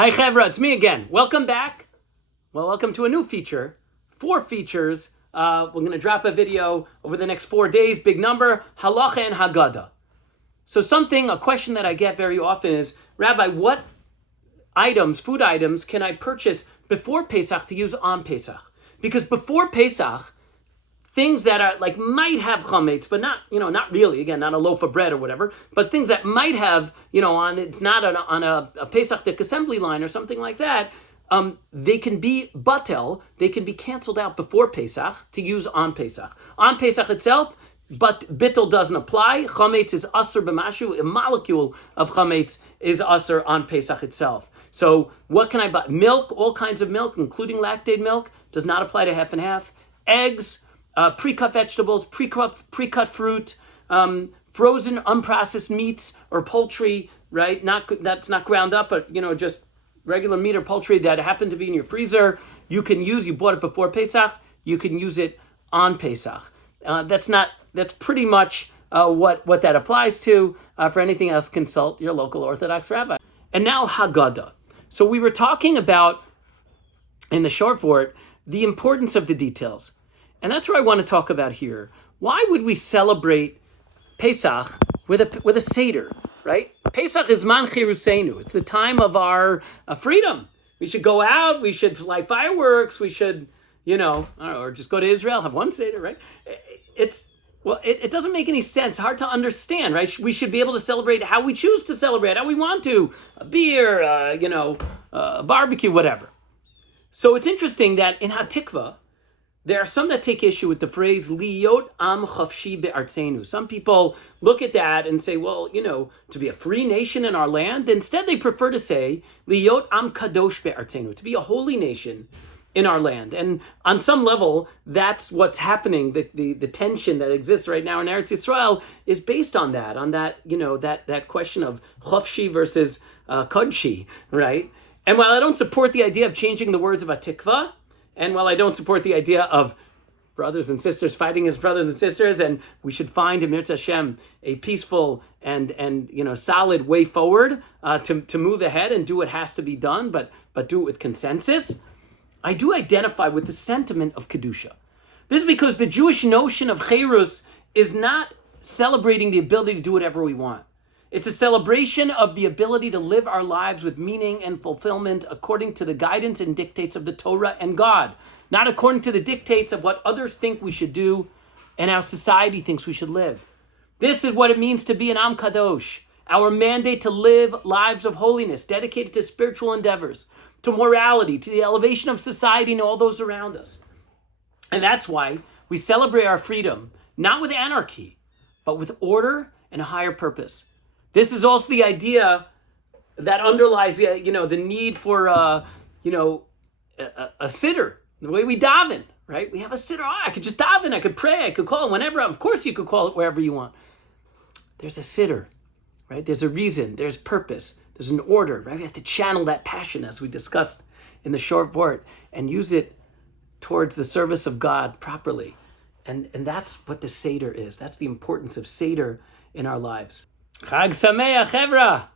Hi Chevra, it's me again. Welcome back. Well, welcome to a new feature. 4 features. We're going to drop a video over the next 4 days. Big number, Halacha and Haggada. So a question that I get very often is, Rabbi, what food items can I purchase before Pesach to use on Pesach? Because before Pesach, things that are like might have chametz, but not really. Again, not a loaf of bread or whatever, but things that might have, it's not on a Pesach assembly line or something like that. They can be batel, they can be canceled out before Pesach to use on Pesach. On Pesach itself, but bittul doesn't apply. Chametz is aser b'mashu. A molecule of chametz is aser on Pesach itself. So what can I buy? Milk, all kinds of milk, including lactate milk, does not apply to half and half. Eggs, pre-cut vegetables, pre-cut fruit, frozen unprocessed meats or poultry, right? That's not ground up, but just regular meat or poultry that happened to be in your freezer. You bought it before Pesach, you can use it on Pesach. That's pretty much what that applies to. For anything else, consult your local Orthodox rabbi. And now Haggada. So we were talking about, in the short Vort, the importance of the details. And that's what I want to talk about here. Why would we celebrate Pesach with a Seder, right? Pesach is Man Chiruseinu. It's the time of our freedom. We should go out, we should light fireworks, we should, or just go to Israel, have one Seder, right? It doesn't make any sense, hard to understand, right? We should be able to celebrate how we choose to celebrate, how we want to, a beer, a barbecue, whatever. So it's interesting that in HaTikva, there are some that take issue with the phrase "liyot am chafshi be'artzenu." Some people look at that and say, well, to be a free nation in our land. Instead, they prefer to say "liyot am kadosh be'artzenu," to be a holy nation in our land. And on some level, that's what's happening. The tension that exists right now in Eretz Yisrael is based on that, that question of chafshi versus kodshi, right? And while I don't support the idea of changing the words of Hatikva, and while I don't support the idea of brothers and sisters fighting as brothers and sisters, and we should find in Mirz Hashem a peaceful and solid way forward to move ahead and do what has to be done, but do it with consensus, I do identify with the sentiment of Kedusha. This is because the Jewish notion of Cherus is not celebrating the ability to do whatever we want. It's a celebration of the ability to live our lives with meaning and fulfillment according to the guidance and dictates of the Torah and God, not according to the dictates of what others think we should do and how society thinks we should live. This is what it means to be an Am Kadosh, our mandate to live lives of holiness, dedicated to spiritual endeavors, to morality, to the elevation of society and all those around us. And that's why we celebrate our freedom, not with anarchy, but with order and a higher purpose. This is also the idea that underlies, the need for, a siddur, the way we daven, right? We have a siddur. I could just daven, I could pray, I could call it whenever. Of course, you could call it wherever you want. There's a siddur, right? There's a reason, there's purpose, there's an order, right? We have to channel that passion, as we discussed in the short Vort, and use it towards the service of God properly. And that's what the Seder is. That's the importance of Seder in our lives. Chag Sameach, Chevra!